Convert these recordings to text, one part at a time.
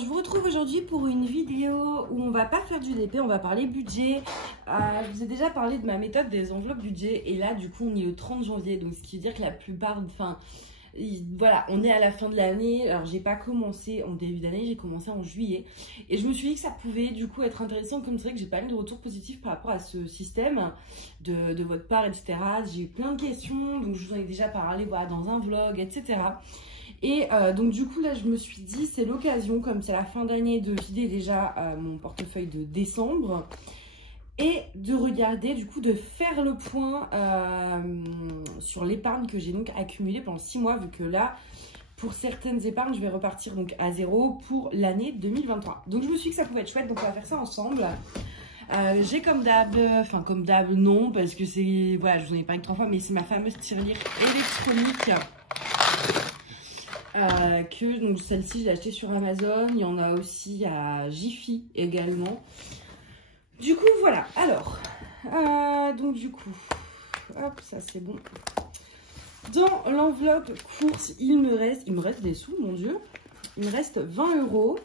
je vous retrouve aujourd'hui pour une vidéo où on va pas faire du DP, on va parler budget. Je vous ai déjà parlé de ma méthode des enveloppes budget et là du coup on est le 30 janvier, donc ce qui veut dire que la plupart, voilà, on est à la fin de l'année. Alors j'ai pas commencé en début d'année, j'ai commencé en juillet et je me suis dit que ça pouvait du coup être intéressant, comme c'est vrai que j'ai pas eu de retours positifs par rapport à ce système de votre part, etc. J'ai eu plein de questions, donc je vous en ai déjà parlé, voilà, dans un vlog, etc. Et donc du coup là je me suis dit c'est l'occasion, comme c'est la fin d'année, de vider déjà mon portefeuille de décembre et de regarder, du coup de faire le point sur l'épargne que j'ai donc accumulée pendant 6 mois, vu que là pour certaines épargnes je vais repartir donc à zéro pour l'année 2023. Donc je me suis dit que ça pouvait être chouette, donc on va faire ça ensemble. J'ai comme d'hab, non, parce que c'est, voilà, je vous en ai parlé 3 fois, mais c'est ma fameuse tirelire électronique. Donc celle-ci je l'ai achetée sur Amazon, il y en a aussi à Jiffy également. Du coup voilà, alors donc du coup hop, ça c'est bon. Dans l'enveloppe course il me reste des sous, mon dieu, il me reste 20 €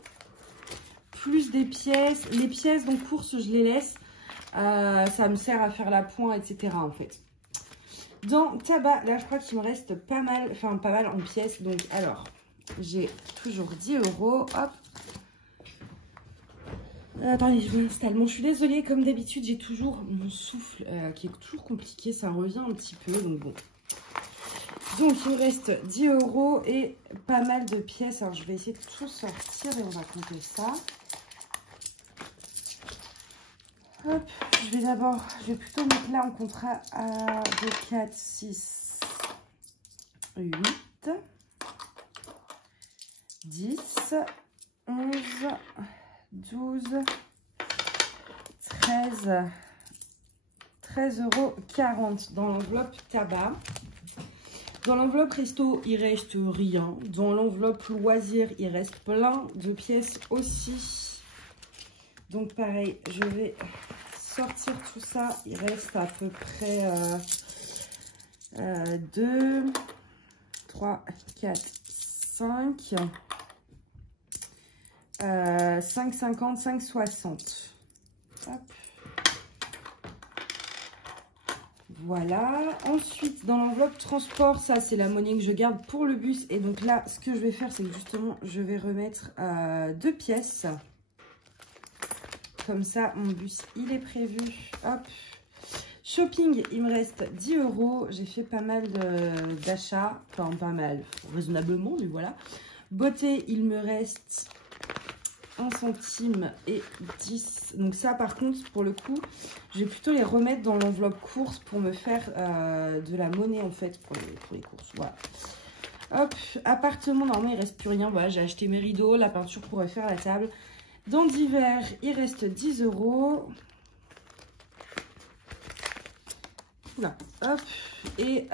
plus des pièces. Les pièces donc course je les laisse, ça me sert à faire la pointe, etc. en fait. Dans tabac, là je crois qu'il me reste pas mal, pas mal en pièces. Donc alors, j'ai toujours 10 €. Hop. Attendez, je m'installe. Bon, je suis désolée, comme d'habitude, j'ai toujours mon souffle qui est toujours compliqué. Ça revient un petit peu, donc bon. Donc il me reste 10 € et pas mal de pièces. Alors je vais essayer de tout sortir et on va compter ça. Hop, je vais plutôt mettre là en contrat à 2, 4, 6, 8, 10, 11, 12, 13,40 € dans l'enveloppe tabac. Dans l'enveloppe resto, il reste rien. Dans l'enveloppe loisir, il reste plein de pièces aussi. Donc pareil, je vais sortir tout ça. Il reste à peu près 2, 3, 4, 5, 5,50, 5,60. Hop. Voilà. Ensuite, dans l'enveloppe transport, ça c'est la monnaie que je garde pour le bus. Et donc là, ce que je vais faire, c'est que justement, je vais remettre 2 pièces. Comme ça, mon bus, il est prévu. Hop. Shopping, il me reste 10 €. J'ai fait pas mal d'achats. Enfin, pas mal, raisonnablement, mais voilà. Beauté, il me reste 1 centime et 10. Donc ça, par contre, pour le coup, je vais plutôt les remettre dans l'enveloppe course pour me faire de la monnaie, en fait, pour les courses. Voilà. Hop. Appartement, normalement, il reste plus rien. Voilà, j'ai acheté mes rideaux, la peinture pour refaire la table. Dans divers, il reste 10 €. Oula, hop. Et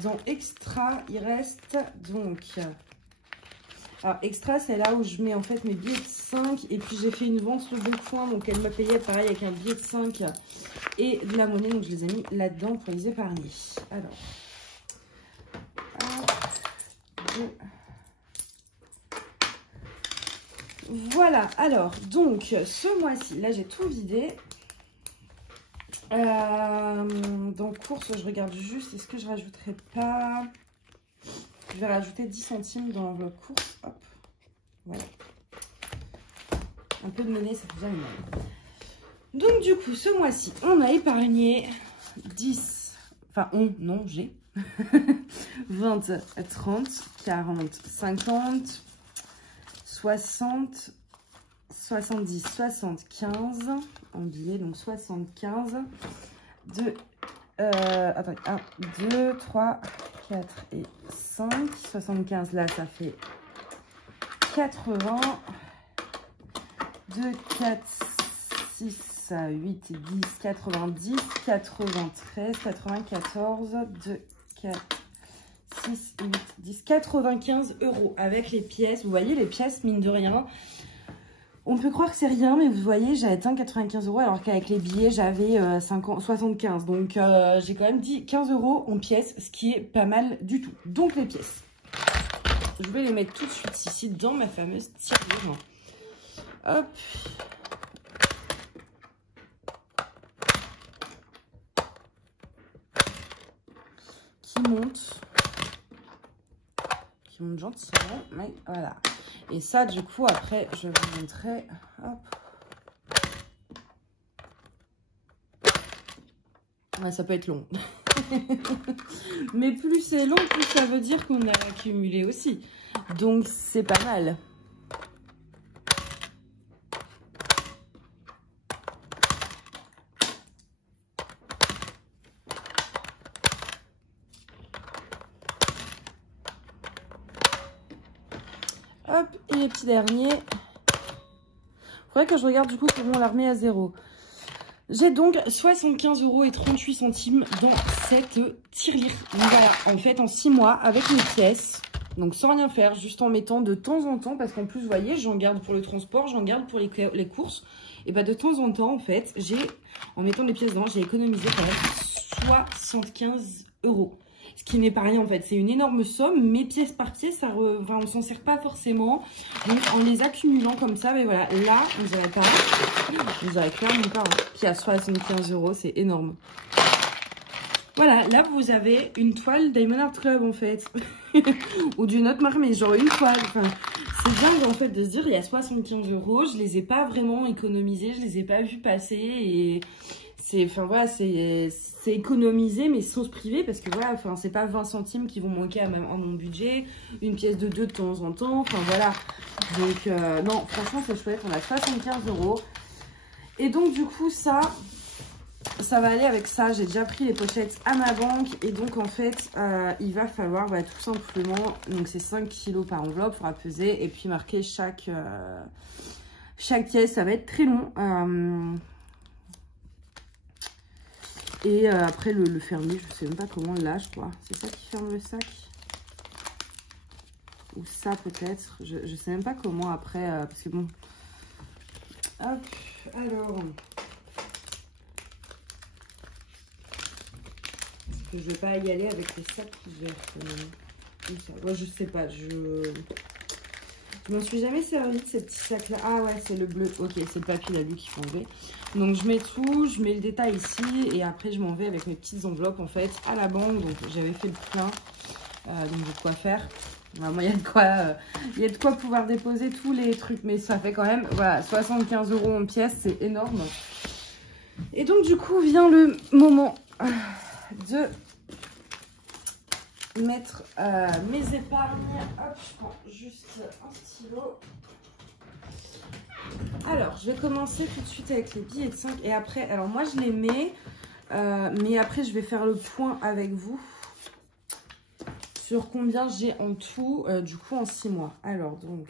dans extra, il reste donc... Alors, extra, c'est là où je mets en fait mes billets de 5. Et puis, j'ai fait une vente sur le bon coin. Donc, elle m'a payé pareil avec un billet de 5 et de la monnaie. Donc, je les ai mis là-dedans pour les épargner. Alors, 1, 2... Voilà, alors, donc, ce mois-ci, là, j'ai tout vidé. Dans course, je regarde juste, est-ce que je rajouterai pas... Je vais rajouter 10 centimes dans l'enveloppe course. Hop, voilà. Un peu de monnaie, ça fait jamais mal. Donc, du coup, ce mois-ci, on a épargné 10... Enfin, j'ai 20, 30, 40, 50... 60, 70, 75 en billets, donc 75. Attendez, 1, 2, 3, 4 et 5. 75, là, ça fait 80. 2, 4, 6, 8, 10, 90, 93, 94, 2, 4, 6, 8, 10, 95 € avec les pièces. Vous voyez, les pièces, mine de rien, on peut croire que c'est rien, mais vous voyez, j'ai atteint 95 € alors qu'avec les billets, j'avais 75. Donc, j'ai quand même dit 15 € en pièces, ce qui est pas mal du tout. Donc, les pièces, je vais les mettre tout de suite ici dans ma fameuse tirelire. Hop. Qui monte gentiment, mais voilà. Et ça, du coup, après, je vous montrerai. Hop. Ouais, ça peut être long. Mais plus c'est long, plus ça veut dire qu'on a accumulé aussi. Donc, c'est pas mal. Hop, et les petits derniers. Faudrait que je regarde du coup comment on la remet à 0. J'ai donc 75,38 € dans cette tirelire. Donc voilà, en fait en 6 mois avec mes pièces. Donc sans rien faire, juste en mettant de temps en temps. Parce qu'en plus, vous voyez, j'en garde pour le transport, j'en garde pour les courses. Et bah de temps en temps, en fait, en mettant des pièces dedans, j'ai économisé quand même 75 €. Ce qui n'est pas rien en fait, c'est une énorme somme, mais pièce par pièce, on ne s'en sert pas forcément. Donc en les accumulant comme ça, mais voilà, là, on dirait pas, on dirait clairement pas, hein. Puis à 75 €, c'est énorme. Voilà, là vous avez une toile Diamond Art Club en fait, ou d'une autre marque, mais genre une toile. Enfin, c'est dingue en fait de se dire, il y a 75 €, je les ai pas vraiment économisés, je les ai pas vus passer et... Enfin voilà, c'est économisé mais sans se priver parce que voilà, enfin c'est pas 20 centimes qui vont manquer à mon budget, une pièce de 2 de temps en temps, enfin voilà. Donc non, franchement c'est chouette, on a 75 €. Et donc du coup ça va aller avec ça. J'ai déjà pris les pochettes à ma banque et donc en fait il va falloir tout simplement, donc c'est 5 kilos par enveloppe, il faudra peser et puis marquer chaque pièce, ça va être très long. Et après, le fermer, je sais même pas comment, là, je crois. C'est ça qui ferme le sac? Ou ça, peut-être. Je sais même pas comment, après, parce que bon... Hop, alors... Je vais pas y aller avec les sacs ouverts, quand même. Comme ça. Ouais, je sais pas, je m'en suis jamais servi de ces petits sacs-là. Ah ouais, c'est le bleu. Ok, c'est le papier d'alu qu'il faut enlever. Donc je mets tout, je mets le détail ici et après je m'en vais avec mes petites enveloppes en fait à la banque. Donc j'avais fait le plein, donc j'ai de quoi faire. Vraiment il y a de quoi pouvoir déposer tous les trucs, mais ça fait quand même voilà 75 € en pièces, c'est énorme. Et donc du coup vient le moment de mettre mes épargnes. Hop, je prends juste un stylo. Alors, je vais commencer tout de suite avec les billets de 5 et après, alors moi je les mets, mais après je vais faire le point avec vous sur combien j'ai en tout, du coup en 6 mois. Alors, donc,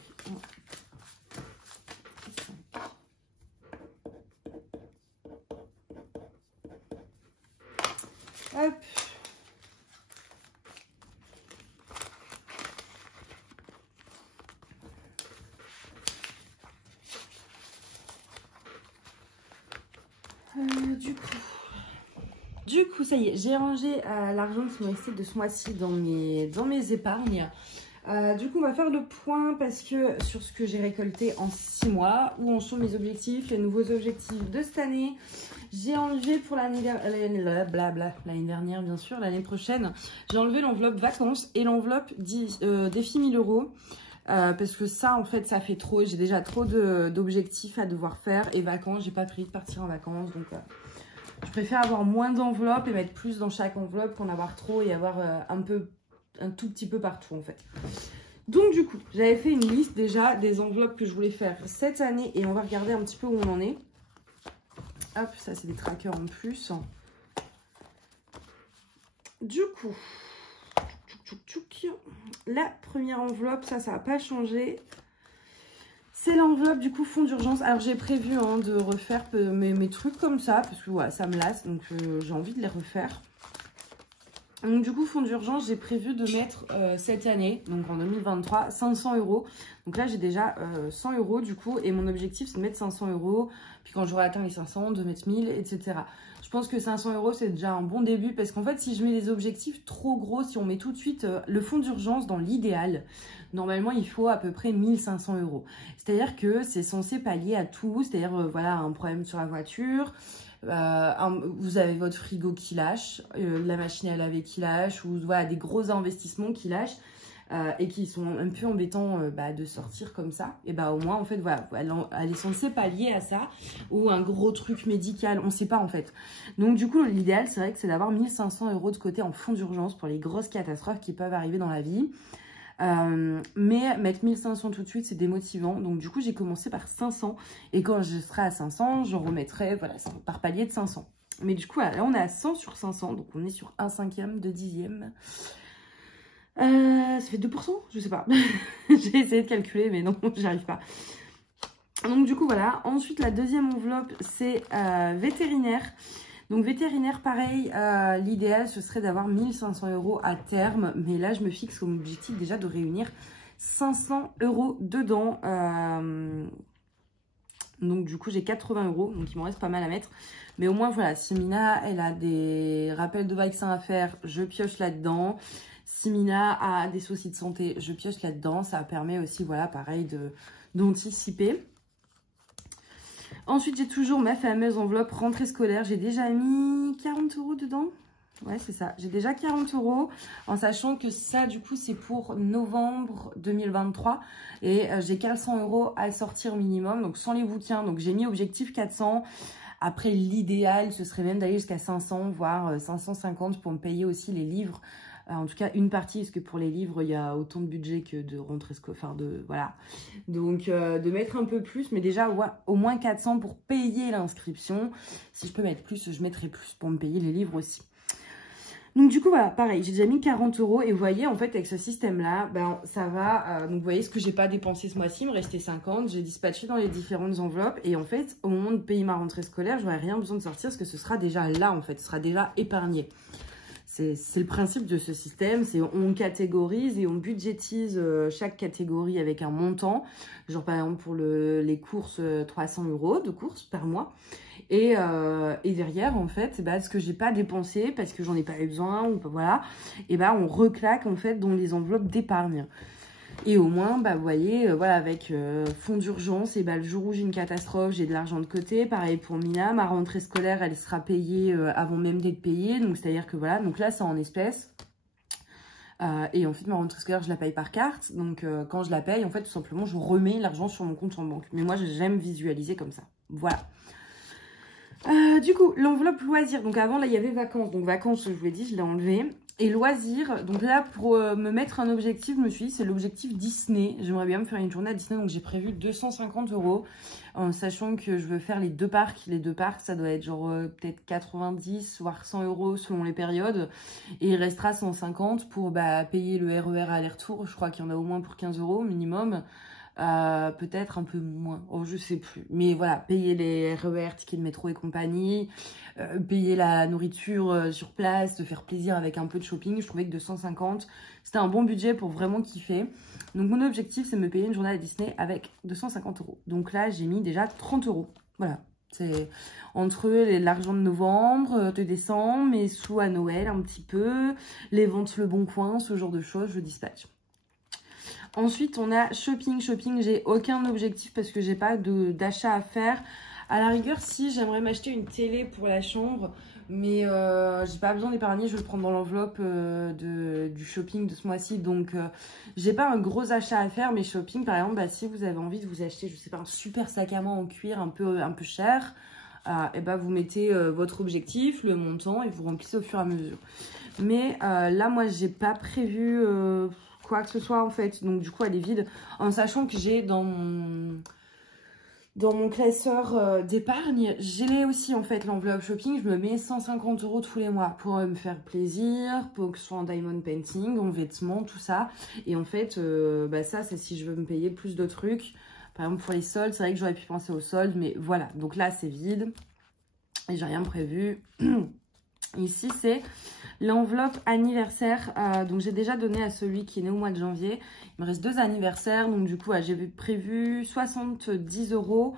1, hop. Du coup, ça y est, j'ai rangé l'argent qui me restait de ce mois-ci dans mes épargnes. Du coup, on va faire le point parce que sur ce que j'ai récolté en 6 mois, où en sont mes objectifs, les nouveaux objectifs de cette année. J'ai enlevé pour l'année dernière, bien sûr, l'année prochaine, j'ai enlevé l'enveloppe vacances et l'enveloppe défi 1000 €. Parce que ça, en fait, ça fait trop. J'ai déjà trop d'objectifs à devoir faire. Et vacances, j'ai pas prévu de partir en vacances. Donc, je préfère avoir moins d'enveloppes et mettre plus dans chaque enveloppe qu'en avoir trop et avoir un tout petit peu partout, en fait. Donc, du coup, j'avais fait une liste déjà des enveloppes que je voulais faire cette année. Et on va regarder un petit peu où on en est. Hop, ça, c'est des trackers en plus. Du coup... La première enveloppe, ça n'a pas changé. C'est l'enveloppe du coup fonds d'urgence. Alors j'ai prévu de refaire mes trucs comme ça parce que voilà, ça me lasse. Donc j'ai envie de les refaire. Donc du coup fonds d'urgence, j'ai prévu de mettre cette année, donc en 2023, 500 €. Donc là, j'ai déjà 100 € du coup. Et mon objectif, c'est de mettre 500 €. Puis quand j'aurai atteint les 500, de mettre 1000, etc. Je pense que 500 €, c'est déjà un bon début. Parce qu'en fait, si je mets des objectifs trop gros, si on met tout de suite le fonds d'urgence dans l'idéal, normalement, il faut à peu près 1500 €. C'est-à-dire que c'est censé pallier à tout. C'est-à-dire, voilà, un problème sur la voiture. Vous avez votre frigo qui lâche, la machine à laver qui lâche, ou voilà, des gros investissements qui lâchent. Et qui sont un peu embêtants de sortir comme ça, et au moins en fait voilà, elle est censée pallier à ça, ou un gros truc médical, on sait pas en fait. Donc du coup l'idéal c'est vrai que c'est d'avoir 1500 € de côté en fonds d'urgence pour les grosses catastrophes qui peuvent arriver dans la vie. Mais mettre 1500 tout de suite c'est démotivant, donc du coup j'ai commencé par 500 et quand je serai à 500 je remettrai voilà, par palier de 500. Mais du coup voilà, là on est à 100 sur 500, donc on est sur 1/5, 2/10. Ça fait 2%, je sais pas. J'ai essayé de calculer, mais non, j'y arrive pas. Donc du coup, voilà. Ensuite, la deuxième enveloppe, c'est vétérinaire. Donc vétérinaire, pareil, l'idéal, ce serait d'avoir 1500 € à terme. Mais là, je me fixe comme objectif déjà de réunir 500 € dedans. Donc du coup, j'ai 80 €, donc il m'en reste pas mal à mettre. Mais au moins, voilà, si Mina, elle a des rappels de vaccins à faire, je pioche là-dedans. Si Mina a des soucis de santé, je pioche là-dedans. Ça permet aussi, voilà, pareil, d'anticiper. Ensuite, j'ai toujours ma fameuse enveloppe rentrée scolaire. J'ai déjà mis 40 € dedans. Ouais, c'est ça. J'ai déjà 40 € en sachant que ça, du coup, c'est pour novembre 2023. Et j'ai 400 € à sortir minimum, donc sans les bouquins. Donc, j'ai mis objectif 400. Après, l'idéal, ce serait même d'aller jusqu'à 500, voire 550 pour me payer aussi les livres. En tout cas, une partie, parce que pour les livres, il y a autant de budget que de rentrée scolaire. Enfin, voilà. Donc, de mettre un peu plus, mais déjà, ouais, au moins 400 pour payer l'inscription. Si je peux mettre plus, je mettrai plus pour me payer les livres aussi. Donc, du coup, voilà, pareil, j'ai déjà mis 40 €. Et vous voyez, en fait, avec ce système-là, ça va. Donc, vous voyez, ce que j'ai pas dépensé ce mois-ci, il me restait 50. J'ai dispatché dans les différentes enveloppes. Et en fait, au moment de payer ma rentrée scolaire, j'aurai rien besoin de sortir parce que ce sera déjà là, en fait. Ce sera déjà épargné. C'est le principe de ce système, c'est on catégorise et on budgétise chaque catégorie avec un montant. Genre par exemple pour les courses, 300 € de courses par mois. Et derrière en fait, ce que j'ai pas dépensé parce que j'en ai pas eu besoin, ou voilà, et on reclaque en fait dans les enveloppes d'épargne. Et au moins, vous voyez, voilà, avec fonds d'urgence, et le jour où j'ai une catastrophe, j'ai de l'argent de côté. Pareil pour Mina, ma rentrée scolaire, elle sera payée avant même d'être payée. Donc, c'est-à-dire que voilà, donc là, c'est en espèces. Et en fait, ma rentrée scolaire, je la paye par carte. Donc, quand je la paye, en fait, tout simplement, je remets l'argent sur mon compte en banque. Mais moi, j'aime visualiser comme ça. Voilà. Du coup, l'enveloppe loisirs. Donc, avant, là, il y avait vacances. Donc, vacances, je vous l'ai dit, je l'ai enlevé. Et loisirs, donc là pour me mettre un objectif, je me suis dit c'est l'objectif Disney. J'aimerais bien me faire une journée à Disney, donc j'ai prévu 250 € en sachant que je veux faire les deux parcs. Les deux parcs, ça doit être genre peut-être 90 voire 100 € selon les périodes. Et il restera 150 pour payer le RER aller-retour. Je crois qu'il y en a au moins pour 15 € minimum. Peut-être un peu moins, je sais plus, mais voilà, payer les RER, tickets de métro et compagnie, payer la nourriture sur place, se faire plaisir avec un peu de shopping. Je trouvais que 250 c'était un bon budget pour vraiment kiffer. Donc mon objectif c'est de me payer une journée à Disney avec 250 €. Donc là j'ai mis déjà 30 €. Voilà, c'est entre l'argent de novembre, de décembre, mes sous à Noël un petit peu, les ventes Le Bon Coin, ce genre de choses, je dispatche. Ensuite, on a shopping. Shopping, j'ai aucun objectif parce que j'ai pas d'achat à faire. À la rigueur, si, j'aimerais m'acheter une télé pour la chambre. Mais j'ai pas besoin d'épargner, je vais le prendre dans l'enveloppe du shopping de ce mois-ci. Donc, j'ai pas un gros achat à faire. Mais shopping, par exemple, si vous avez envie de vous acheter, je sais pas, un super sac à main en cuir un peu cher, et vous mettez votre objectif, le montant et vous remplissez au fur et à mesure. Mais là, moi, j'ai pas prévu... quoi que ce soit en fait, donc du coup elle est vide, en sachant que j'ai dans mon classeur d'épargne, j'ai aussi en fait l'enveloppe shopping. Je me mets 150 € tous les mois pour me faire plaisir, pour que ce soit en diamond painting, en vêtements, tout ça. Et en fait ça c'est si je veux me payer plus de trucs, par exemple pour les soldes, c'est vrai que j'aurais pu penser aux soldes, mais voilà, donc là c'est vide et j'ai rien prévu. Ici, c'est l'enveloppe anniversaire. Donc, j'ai déjà donné à celui qui est né au mois de janvier. Il me reste 2 anniversaires. Donc, du coup, j'ai prévu 70 €.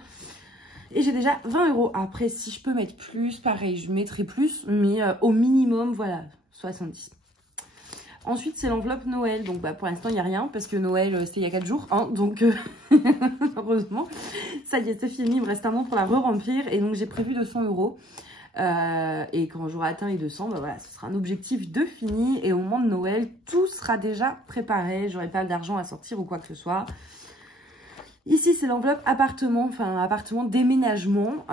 Et j'ai déjà 20 €. Après, si je peux mettre plus, pareil, je mettrai plus. Mais au minimum, voilà, 70. Ensuite, c'est l'enveloppe Noël. Donc, pour l'instant, il n'y a rien parce que Noël, c'était il y a 4 jours. Hein, donc, heureusement, ça y est, c'est fini. Il me reste un an pour la re-remplir. Et donc, j'ai prévu 200 €. Et quand j'aurai atteint les 200, voilà, ce sera un objectif de fini. Et au moment de Noël, tout sera déjà préparé. J'aurai pas d'argent à sortir ou quoi que ce soit. Ici, c'est l'enveloppe appartement, enfin appartement déménagement.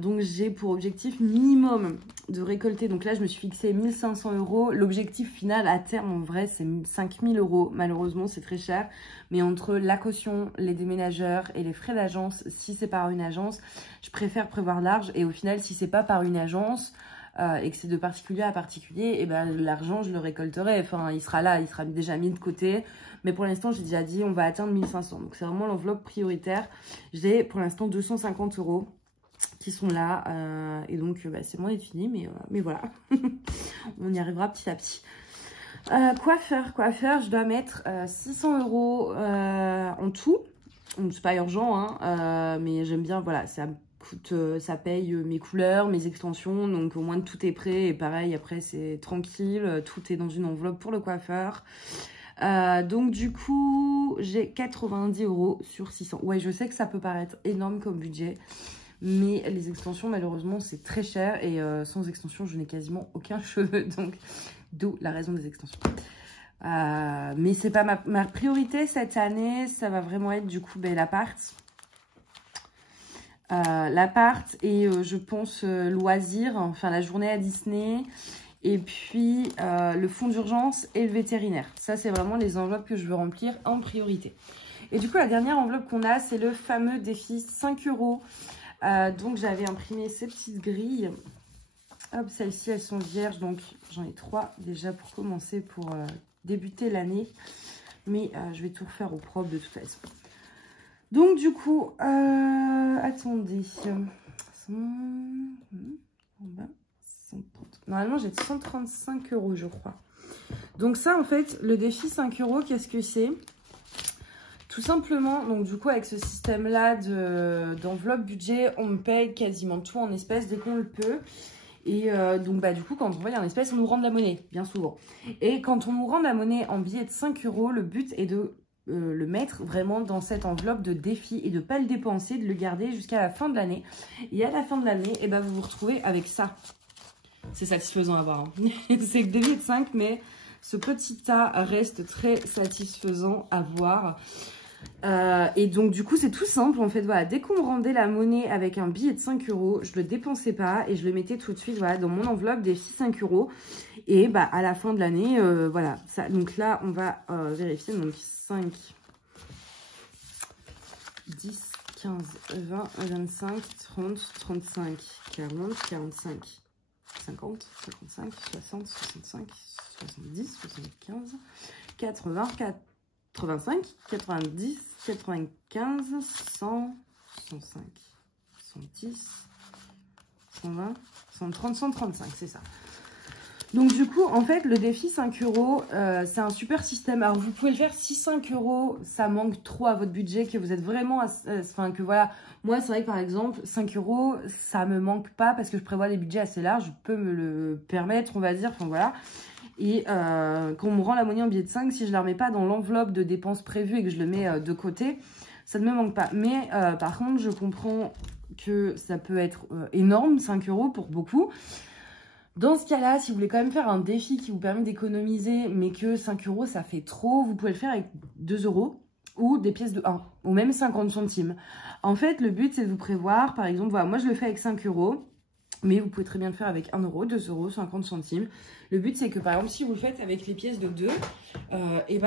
Donc, j'ai pour objectif minimum de récolter. Donc là, je me suis fixé 1 500 €. L'objectif final à terme, en vrai, c'est 5 000 €. Malheureusement, c'est très cher. Mais entre la caution, les déménageurs et les frais d'agence, si c'est par une agence, je préfère prévoir large. Et au final, si c'est pas par une agence et que c'est de particulier à particulier, et ben l'argent, je le récolterai. Enfin, il sera là, il sera déjà mis de côté. Mais pour l'instant, j'ai déjà dit, on va atteindre 1 500. Donc, c'est vraiment l'enveloppe prioritaire. J'ai pour l'instant 250 € qui sont là. Et donc, c'est moins fini. Mais voilà, on y arrivera petit à petit. Coiffeur, je dois mettre 600 € en tout. C'est pas urgent, hein, mais j'aime bien, voilà, ça paye mes couleurs, mes extensions, donc au moins tout est prêt. Et pareil, après, c'est tranquille, tout est dans une enveloppe pour le coiffeur. Donc du coup, j'ai 90 € sur 600. Ouais, je sais que ça peut paraître énorme comme budget, mais les extensions, malheureusement, c'est très cher. Et sans extension, je n'ai quasiment aucun cheveu, donc d'où la raison des extensions. Mais c'est pas ma priorité cette année. Ça va vraiment être du coup l'appart. L'appart et je pense loisirs, enfin la journée à Disney. Et puis, le fonds d'urgence et le vétérinaire. Ça, c'est vraiment les enveloppes que je veux remplir en priorité. Et du coup, la dernière enveloppe qu'on a, c'est le fameux défi 5 €. Donc, j'avais imprimé ces petites grilles. Hop, celles-ci, elles sont vierges. Donc, j'en ai 3 déjà pour commencer, pour débuter l'année. Mais je vais tout refaire au propre de toute façon. Donc, du coup, attendez. Normalement, j'ai 135 €, je crois. Donc ça, en fait, le défi 5 €, qu'est-ce que c'est? Tout simplement, donc du coup, avec ce système-là d'enveloppe budget, on me paye quasiment tout en espèces dès qu'on le peut. Et donc, du coup, quand on paye en espèces, on nous rend de la monnaie, bien souvent. Et quand on nous rend de la monnaie en billets de 5 €, le but est de le mettre vraiment dans cette enveloppe de défi et de ne pas le dépenser, de le garder jusqu'à la fin de l'année. Et à la fin de l'année, vous vous retrouvez avec ça. C'est satisfaisant à voir. Hein. C'est que des billets de 5, mais ce petit tas reste très satisfaisant à voir. Et donc, du coup, c'est tout simple. En fait, voilà, dès qu'on me rendait la monnaie avec un billet de 5 €, je ne le dépensais pas et je le mettais tout de suite dans mon enveloppe des 5 €. Et à la fin de l'année, voilà. Ça, donc là, on va vérifier. Donc, 5, 10, 15, 20, 25, 30, 35, 40, 45. 50, 55, 60, 65, 70, 75, 80, 85, 90, 95, 100, 105, 110, 120, 130, 135, c'est ça. Donc du coup, en fait, le défi 5 €, c'est un super système. Alors, vous pouvez le faire si 5 € ça manque trop à votre budget, que vous êtes vraiment... que voilà, moi, c'est vrai que par exemple, 5 € ça me manque pas parce que je prévois des budgets assez larges. Je peux me le permettre, on va dire. Enfin, voilà. Et quand on me rend la monnaie en billet de 5, si je ne la remets pas dans l'enveloppe de dépenses prévues et que je le mets de côté, ça ne me manque pas. Mais par contre, je comprends que ça peut être énorme, 5 € pour beaucoup. Dans ce cas-là, si vous voulez quand même faire un défi qui vous permet d'économiser, mais que 5 € ça fait trop, vous pouvez le faire avec 2 € ou des pièces de 1 ou même 50 centimes. En fait, le but, c'est de vous prévoir, par exemple, voilà, moi je le fais avec 5 €, mais vous pouvez très bien le faire avec 1 €, 2 €, 50 centimes. Le but, c'est que par exemple, si vous le faites avec les pièces de 2,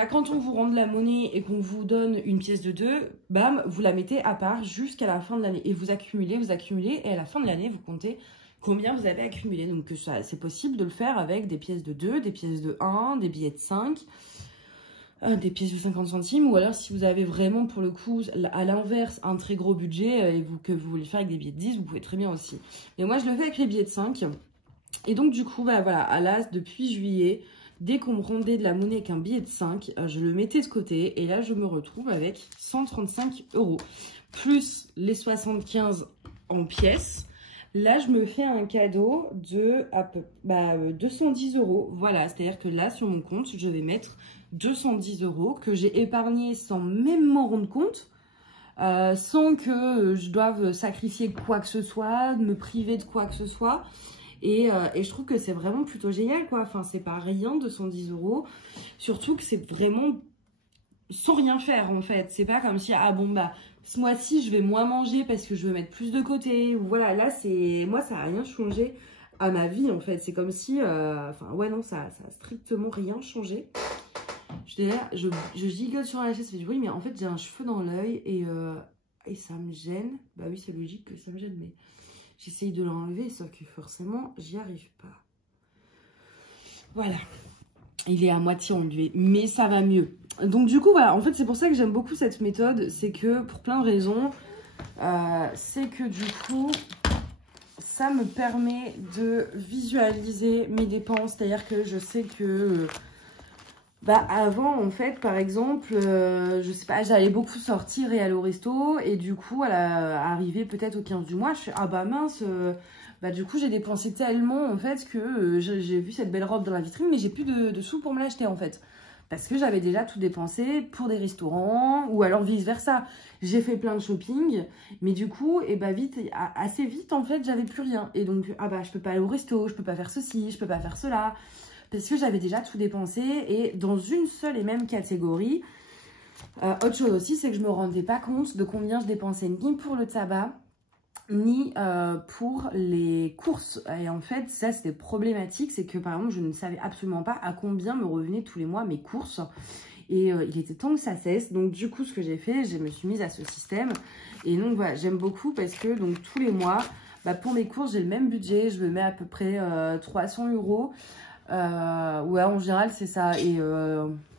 quand on vous rend de la monnaie et qu'on vous donne une pièce de 2, bam, vous la mettez à part jusqu'à la fin de l'année. Et vous accumulez, et à la fin de l'année, vous comptez combien vous avez accumulé. Donc c'est possible de le faire avec des pièces de 2, des pièces de 1, des billets de 5, des pièces de 50 centimes. Ou alors si vous avez vraiment pour le coup à l'inverse un très gros budget et que vous voulez faire avec des billets de 10, vous pouvez très bien aussi. Mais moi je le fais avec les billets de 5. Et donc du coup, bah voilà, à l'as, depuis juillet, dès qu'on me rendait de la monnaie avec un billet de 5, je le mettais de côté. Et là, je me retrouve avec 135 €. Plus les 75 en pièces. Là, je me fais un cadeau de 210 €. Voilà, c'est-à-dire que là, sur mon compte, je vais mettre 210 € que j'ai épargné sans même m'en rendre compte. Sans que je doive sacrifier quoi que ce soit, me priver de quoi que ce soit. Et je trouve que c'est vraiment plutôt génial, quoi. Enfin, c'est pas rien, 210 €. Surtout que c'est vraiment sans rien faire, en fait. C'est pas comme si, ah bon, bah, ce mois-ci, je vais moins manger parce que je veux mettre plus de côté. Voilà, là, c'est... Moi, ça a rien changé à ma vie, en fait. C'est comme si... Enfin, ouais, non, ça a strictement rien changé. Je gigote sur la chaise, ça fait du bruit, mais en fait, j'ai un cheveu dans l'œil et ça me gêne. Bah oui, c'est logique que ça me gêne, mais j'essaye de l'enlever, sauf que forcément, j'y arrive pas. Voilà. Il est à moitié enlevé, mais ça va mieux. Donc du coup, voilà, en fait, c'est pour ça que j'aime beaucoup cette méthode. C'est que, pour plein de raisons, c'est que du coup, ça me permet de visualiser mes dépenses. C'est-à-dire que je sais que... avant, en fait, par exemple, je sais pas, j'allais beaucoup sortir et aller au resto. Et du coup, arrivé peut-être au 15 du mois, je fais, ah bah mince, du coup, j'ai dépensé tellement, en fait, que j'ai vu cette belle robe dans la vitrine, mais j'ai plus de sous pour me l'acheter, en fait. Parce que j'avais déjà tout dépensé pour des restaurants, ou alors vice-versa. J'ai fait plein de shopping, mais du coup, assez vite, en fait, j'avais plus rien. Et donc, je peux pas aller au resto, je peux pas faire ceci, je peux pas faire cela. Parce que j'avais déjà tout dépensé et dans une seule et même catégorie. Autre chose aussi, c'est que je ne me rendais pas compte de combien je dépensais ni pour le tabac, ni pour les courses. Et en fait, ça c'était problématique, c'est que par exemple, je ne savais absolument pas à combien me revenaient tous les mois mes courses. Et il était temps que ça cesse. Donc du coup, ce que j'ai fait, je me suis mise à ce système. Et donc voilà, j'aime beaucoup parce que donc tous les mois, pour mes courses, j'ai le même budget. Je me mets à peu près 300 €. Ouais, en général c'est ça. Et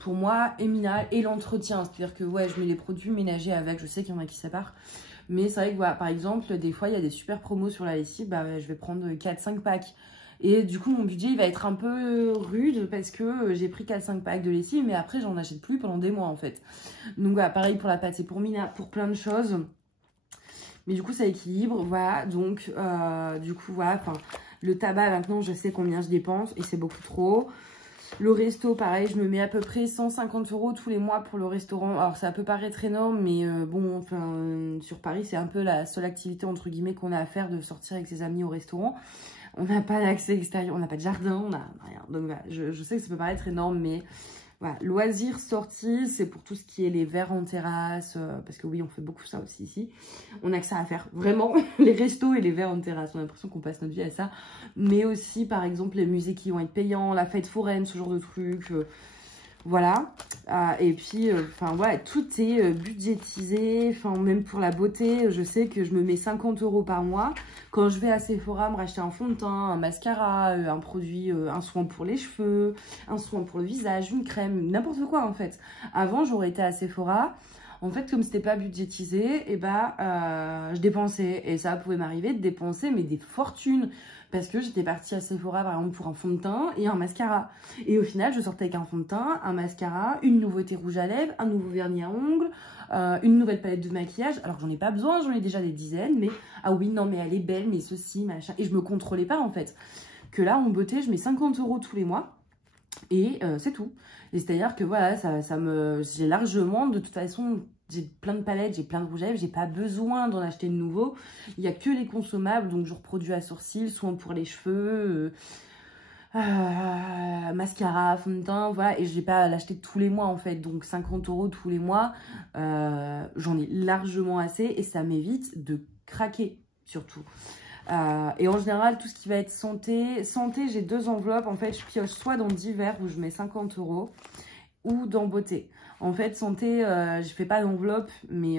pour moi, Emina et l'entretien, c'est-à-dire que ouais, je mets les produits ménagers avec. Je sais qu'il y en a qui séparent, mais c'est vrai que voilà, par exemple, des fois il y a des super promos sur la lessive, je vais prendre 4-5 packs. Et du coup, mon budget il va être un peu rude parce que j'ai pris 4-5 packs de lessive, mais après j'en achète plus pendant des mois en fait. Donc voilà, pareil pour la pâte et pour Mina, pour plein de choses. Mais du coup, ça équilibre, voilà. Donc, du coup, voilà, enfin, le tabac, maintenant, je sais combien je dépense et c'est beaucoup trop. Le resto, pareil, je me mets à peu près 150 € tous les mois pour le restaurant. Alors, ça peut paraître énorme, mais bon, enfin, sur Paris, c'est un peu la seule activité, entre guillemets, qu'on a à faire, de sortir avec ses amis au restaurant. On n'a pas d'accès extérieur, on n'a pas de jardin, on n'a rien. Donc, voilà, je sais que ça peut paraître énorme, mais... Voilà, loisirs, sorties, c'est pour tout ce qui est les verres en terrasse, parce que oui, on fait beaucoup ça aussi ici. On a que ça à faire, vraiment, les restos et les verres en terrasse. On a l'impression qu'on passe notre vie à ça. Mais aussi, par exemple, les musées qui vont être payants, la fête foraine, ce genre de trucs. Voilà. Et puis, enfin, ouais, tout est budgétisé. Enfin, même pour la beauté, je sais que je me mets 50 € par mois. Quand je vais à Sephora me racheter un fond de teint, un mascara, un produit, un soin pour les cheveux, un soin pour le visage, une crème, n'importe quoi en fait. Avant, j'aurais été à Sephora. En fait, comme c'était pas budgétisé, et je dépensais. Et ça pouvait m'arriver de dépenser, mais des fortunes. Parce que j'étais partie à Sephora, par exemple, pour un fond de teint et un mascara. Et au final, je sortais avec un fond de teint, un mascara, une nouveauté rouge à lèvres, un nouveau vernis à ongles, une nouvelle palette de maquillage. Alors, j'en ai pas besoin, j'en ai déjà des dizaines. Mais, ah oui, non, mais elle est belle, mais ceci, machin. Et je me contrôlais pas, en fait. Que là, en beauté, je mets 50 € tous les mois. Et c'est tout. Et c'est-à-dire que, voilà, j'ai largement, de toute façon... J'ai plein de palettes, j'ai plein de rouges à lèvres, j'ai pas besoin d'en acheter de nouveaux. Il n'y a que les consommables, donc je reproduis à sourcils, soin pour les cheveux, mascara, fond de teint, voilà. Et je vais pas l'acheter tous les mois en fait, donc 50 € tous les mois, j'en ai largement assez et ça m'évite de craquer surtout. Et en général, tout ce qui va être santé, j'ai 2 enveloppes. En fait, je pioche soit dans divers où je mets 50 € ou dans beauté. En fait, santé, je fais pas d'enveloppe, mais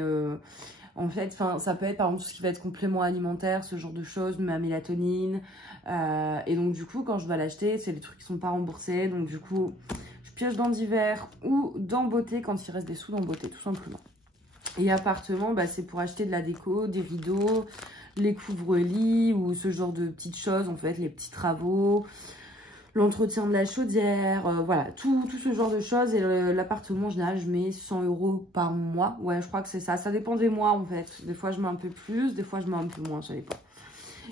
en fait, ça peut être par exemple tout ce qui va être complément alimentaire, ce genre de choses, ma mélatonine. Et donc du coup, quand je dois l'acheter, c'est les trucs qui sont pas remboursés. Donc du coup, je pioche dans divers ou dans beauté quand il reste des sous dans beauté, tout simplement. Et appartement, c'est pour acheter de la déco, des rideaux, les couvre-lits ou ce genre de petites choses, en fait, les petits travaux, l'entretien de la chaudière, voilà, tout ce genre de choses. Et l'appartement, en général, je mets 100 € par mois. Ouais, je crois que c'est ça. Ça dépend des mois, en fait. Des fois, je mets un peu plus, des fois, je mets un peu moins, ça dépend.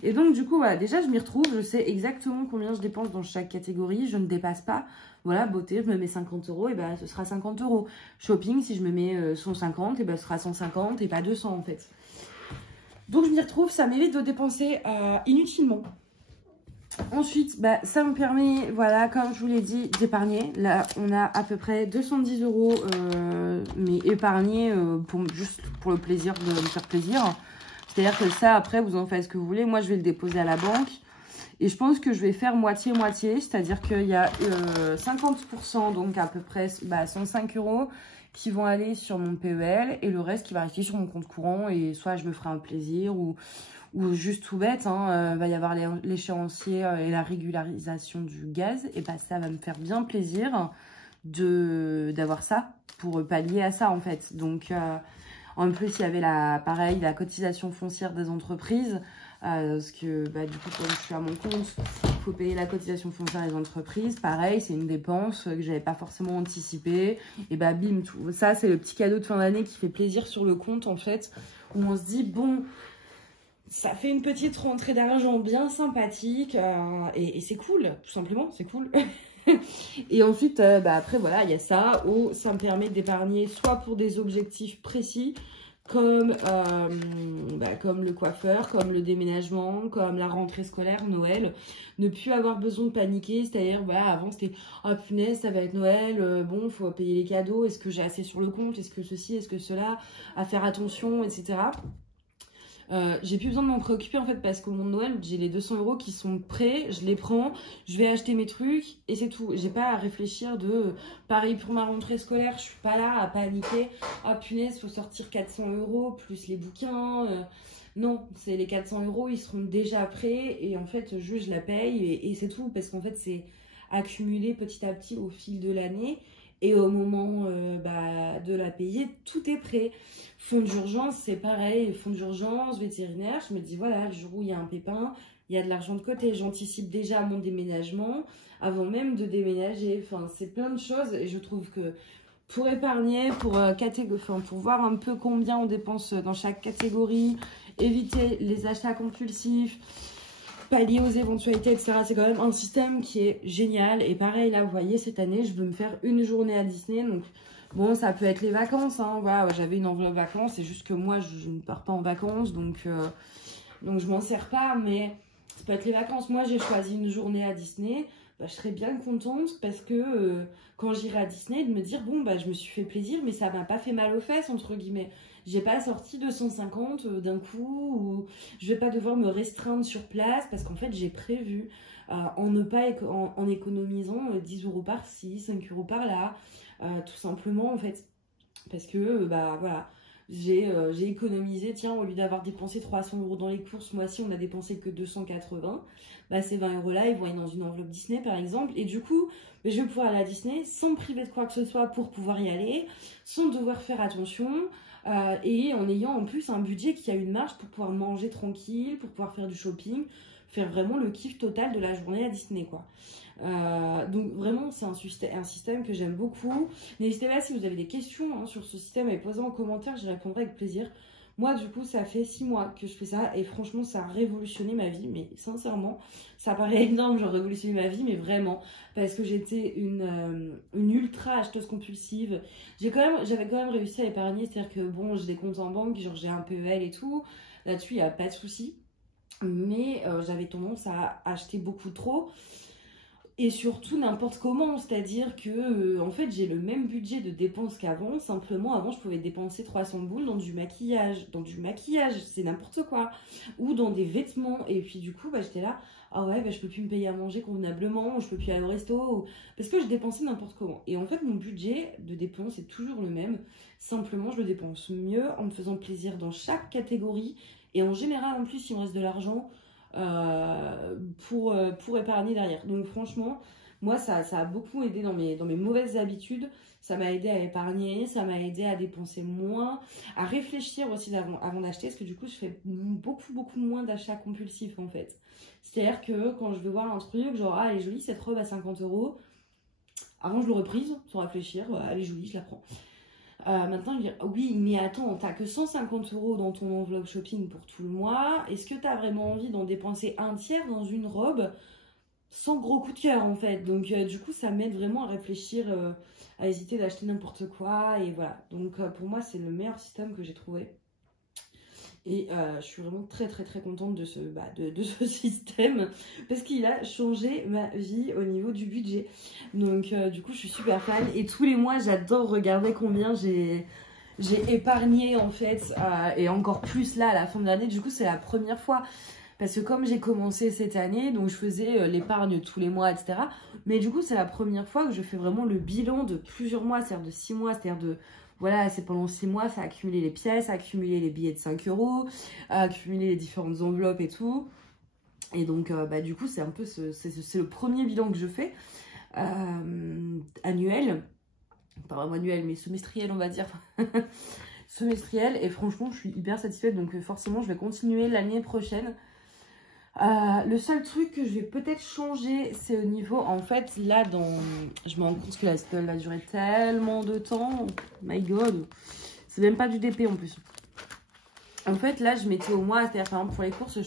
Et donc, du coup, voilà, déjà, je m'y retrouve. Je sais exactement combien je dépense dans chaque catégorie. Je ne dépasse pas. Voilà, beauté, je me mets 50 €, et ben ce sera 50 €. Shopping, si je me mets 150, et ben ce sera 150 et pas 200, en fait. Donc, je m'y retrouve. Ça m'évite de dépenser inutilement. Ensuite, bah, ça me permet, voilà, comme je vous l'ai dit, d'épargner. Là, on a à peu près 210 €, mais épargnés juste pour le plaisir de me faire plaisir. C'est-à-dire que ça, après, vous en faites ce que vous voulez. Moi, je vais le déposer à la banque. Et je pense que je vais faire moitié-moitié. C'est-à-dire qu'il y a 50%, donc à peu près 105 € qui vont aller sur mon PEL. Et le reste qui va rester sur mon compte courant. Et soit je me ferai un plaisir ou juste tout bête. Va y avoir l'échéancier et la régularisation du gaz. Et bah, ça va me faire bien plaisir d'avoir ça pour pallier à ça, en fait. Donc... en plus, il y avait pareil, la cotisation foncière des entreprises. Parce que du coup, comme je suis à mon compte, il faut payer la cotisation foncière des entreprises. Pareil, c'est une dépense que j'avais pas forcément anticipée. Et bah bim, tout ça, c'est le petit cadeau de fin d'année qui fait plaisir sur le compte, en fait. Où on se dit, bon, ça fait une petite rentrée d'argent bien sympathique. Et c'est cool, tout simplement, c'est cool. Et ensuite, après, voilà, il y a ça où ça me permet d'épargner soit pour des objectifs précis, comme le coiffeur, comme le déménagement, comme la rentrée scolaire, Noël. Ne plus avoir besoin de paniquer, c'est-à-dire, avant, c'était « Oh punaise, ça va être Noël, bon, faut payer les cadeaux, est-ce que j'ai assez sur le compte, est-ce que ceci, est-ce que cela, à faire attention, etc. » J'ai plus besoin de m'en préoccuper, en fait, parce qu'au moment de Noël, j'ai les 200 € qui sont prêts, je les prends, je vais acheter mes trucs et c'est tout. J'ai pas à réfléchir pareil pour ma rentrée scolaire, je suis pas là à paniquer. Ah punaise, faut sortir 400 € plus les bouquins. Non, c'est les 400 €, ils seront déjà prêts et en fait, je la paye et c'est tout, parce qu'en fait, c'est accumulé petit à petit au fil de l'année. Et au moment de la payer, tout est prêt. Fonds d'urgence, c'est pareil. Fonds d'urgence, vétérinaire, je me dis, voilà, le jour où il y a un pépin, il y a de l'argent de côté. J'anticipe déjà mon déménagement avant même de déménager. Enfin, c'est plein de choses. Et je trouve que pour épargner, pour voir un peu combien on dépense dans chaque catégorie, éviter les achats compulsifs, pallier aux éventualités, etc. C'est quand même un système qui est génial. Et pareil, là, vous voyez, cette année, je veux me faire une journée à Disney. Donc, bon, ça peut être les vacances. Voilà, j'avais une enveloppe vacances. C'est juste que moi, je ne pars pas en vacances. Donc je m'en sers pas. Mais ça peut être les vacances. Moi, j'ai choisi une journée à Disney. Je serais bien contente parce que quand j'irai à Disney, de me dire, bon, je me suis fait plaisir, mais ça m'a pas fait mal aux fesses, entre guillemets. J'ai pas sorti 250 d'un coup, ou je vais pas devoir me restreindre sur place parce qu'en fait, j'ai prévu en économisant 10 € par-ci, 5 € par-là, tout simplement, en fait. Parce que, voilà, j'ai économisé, tiens, au lieu d'avoir dépensé 300 € dans les courses, moi-ci, on a dépensé que 280. Ces 20 € là, ils vont aller dans une enveloppe Disney, par exemple. Et du coup, je vais pouvoir aller à Disney sans me priver de quoi que ce soit pour pouvoir y aller, sans devoir faire attention. Et en ayant en plus un budget qui a une marge pour pouvoir manger tranquille, pour pouvoir faire du shopping, faire vraiment le kiff total de la journée à Disney, quoi. Donc vraiment, c'est un système que j'aime beaucoup. N'hésitez pas, si vous avez des questions sur ce système, à les poser en commentaire, j'y répondrai avec plaisir. Moi, du coup, ça fait 6 mois que je fais ça et franchement, ça a révolutionné ma vie. Mais sincèrement, ça paraît énorme, genre révolutionner ma vie, mais vraiment, parce que j'étais une ultra acheteuse compulsive. J'avais quand même réussi à épargner, c'est-à-dire que bon, j'ai des comptes en banque, genre j'ai un PEL et tout. Là-dessus, il n'y a pas de souci. Mais j'avais tendance à acheter beaucoup trop. Et surtout n'importe comment, c'est-à-dire que en fait j'ai le même budget de dépenses qu'avant, simplement avant je pouvais dépenser 300 boules dans du maquillage, c'est n'importe quoi, ou dans des vêtements, et puis du coup j'étais là, ah ouais je peux plus me payer à manger convenablement, je peux plus aller au resto, parce que je dépensais n'importe comment. Et en fait mon budget de dépenses est toujours le même, simplement je le dépense mieux en me faisant plaisir dans chaque catégorie, et en général en plus il me reste de l'argent pour épargner derrière. Donc franchement, Moi, ça a beaucoup aidé dans mes mauvaises habitudes. Ça m'a aidé à épargner, ça m'a aidé à dépenser moins, à réfléchir aussi avant d'acheter, parce que du coup, je fais beaucoup moins d'achats compulsifs en fait. C'est-à-dire que quand je vais voir un truc, genre, ah, elle est jolie cette robe à 50 €, avant je l'aurais prise sans réfléchir, elle est jolie, je la prends. Maintenant, je dis, oui, mais attends, t'as que 150 € dans ton enveloppe shopping pour tout le mois. Est-ce que t'as vraiment envie d'en dépenser un tiers dans une robe sans gros coup de cœur en fait? Donc, du coup, ça m'aide vraiment à réfléchir, à hésiter d'acheter n'importe quoi. Et voilà. Donc, pour moi, c'est le meilleur système que j'ai trouvé. Et je suis vraiment très contente de ce système parce qu'il a changé ma vie au niveau du budget. Donc du coup je suis super fan et tous les mois j'adore regarder combien j'ai épargné en fait et encore plus là à la fin de l'année. Du coup c'est la première fois parce que comme j'ai commencé cette année, donc je faisais l'épargne tous les mois, etc. Mais du coup c'est la première fois que je fais vraiment le bilan de plusieurs mois, c'est-à-dire de 6 mois, c'est-à-dire de... Voilà, c'est pendant 6 mois, ça a accumulé les pièces, ça a accumulé les billets de 5 €, accumulé les différentes enveloppes et tout. Et donc, du coup, c'est un peu c'est le premier bilan que je fais, annuel. Pas vraiment annuel, mais semestriel, on va dire. Semestriel. Et franchement, je suis hyper satisfaite. Donc, forcément, je vais continuer l'année prochaine. Le seul truc que je vais peut-être changer, c'est au niveau, en fait, là, je me rends compte que la semaine va durer tellement de temps. My God. C'est même pas du DP en plus. En fait, là, je mettais au mois, c'est-à-dire, par exemple, pour les courses,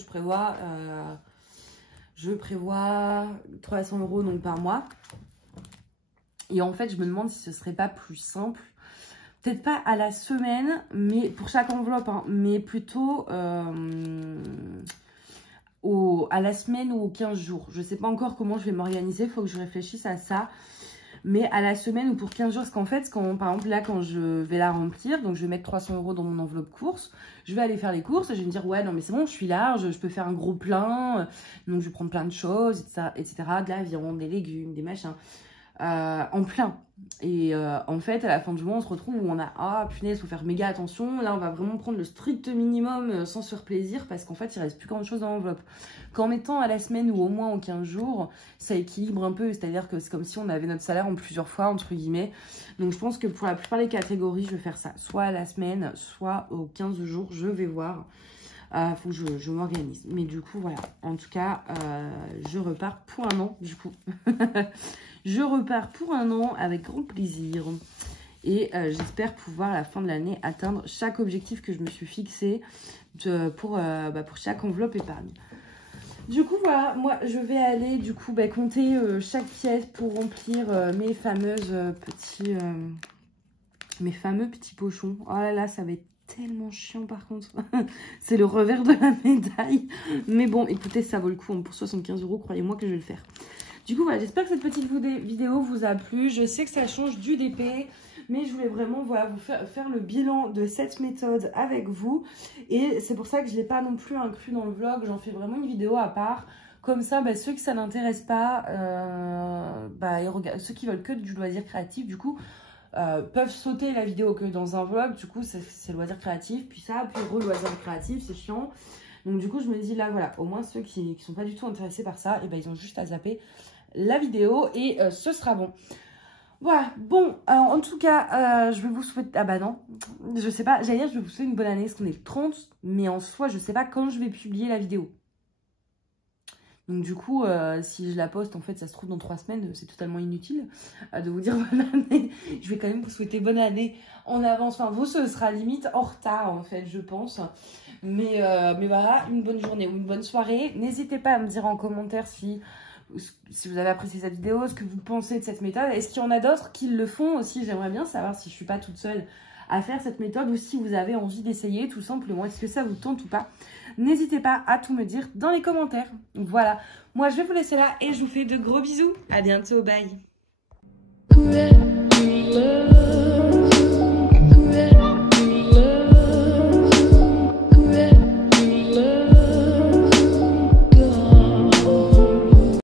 je prévois 300 € donc, par mois. Et en fait, je me demande si ce serait pas plus simple. Peut-être pas à la semaine, mais pour chaque enveloppe, hein, mais plutôt... à la semaine ou aux 15 jours. Je sais pas encore comment je vais m'organiser, il faut que je réfléchisse à ça. Mais à la semaine ou pour 15 jours, parce qu'en fait, par exemple, là, quand je vais la remplir, donc je vais mettre 300 € dans mon enveloppe course, je vais aller faire les courses, et je vais me dire, ouais, non, mais c'est bon, je suis large, je peux faire un gros plein, donc je vais prendre plein de choses, etc., de la viande, des légumes, des machins, en plein. Et en fait, à la fin du mois, on se retrouve où on a, ah, punaise, faut faire méga attention. Là, on va vraiment prendre le strict minimum sans se faire plaisir parce qu'en fait, il reste plus grand chose dans l'enveloppe. Qu'en mettant à la semaine ou au moins en 15 jours, ça équilibre un peu. C'est-à-dire que c'est comme si on avait notre salaire en plusieurs fois, entre guillemets. Donc, je pense que pour la plupart des catégories, je vais faire ça. Soit à la semaine, soit aux 15 jours, je vais voir. Faut que je m'organise. Mais du coup, voilà. En tout cas, je repars pour un an, du coup. Je repars pour un an avec grand plaisir. Et j'espère pouvoir, à la fin de l'année, atteindre chaque objectif que je me suis fixé pour chaque enveloppe épargne. Du coup, voilà. Moi, je vais aller, du coup, compter chaque pièce pour remplir mes fameux petits pochons. Oh là là, ça va être tellement chiant par contre. C'est le revers de la médaille. Mais bon, écoutez, ça vaut le coup. Pour 75 €, croyez-moi que je vais le faire. Du coup, voilà, j'espère que cette petite vidéo vous a plu. Je sais que ça change du DP, mais je voulais vraiment voilà, vous faire le bilan de cette méthode avec vous. Et c'est pour ça que je ne l'ai pas non plus inclus dans le vlog. J'en fais vraiment une vidéo à part. Comme ça, ceux que ça n'intéresse pas, ceux qui veulent que du loisir créatif, du coup, peuvent sauter la vidéo que dans un vlog. Du coup, c'est loisir créatif. Puis ça, puis loisir créatif, c'est chiant. Donc du coup, je me dis là, voilà, au moins ceux qui sont pas du tout intéressés par ça, et ils ont juste à zapper la vidéo et ce sera bon. Voilà, bon, en tout cas, je vais vous souhaiter... Ah bah non, je sais pas, j'allais dire je vais vous souhaiter une bonne année, parce qu'on est le 30, mais en soi, je sais pas quand je vais publier la vidéo. Donc du coup, si je la poste, en fait, ça se trouve dans 3 semaines, c'est totalement inutile de vous dire bonne année. Je vais quand même vous souhaiter bonne année en avance. Enfin, vous, ce sera limite en retard, en fait, je pense. Mais voilà, une bonne journée ou une bonne soirée. N'hésitez pas à me dire en commentaire si vous avez apprécié cette vidéo, ce que vous pensez de cette méthode. Est-ce qu'il y en a d'autres qui le font aussi? J'aimerais bien savoir si je suis pas toute seule à faire cette méthode ou si vous avez envie d'essayer tout simplement. Est-ce que ça vous tente ou pas? N'hésitez pas à tout me dire dans les commentaires. Voilà, moi je vais vous laisser là et je vous fais de gros bisous. À bientôt, bye.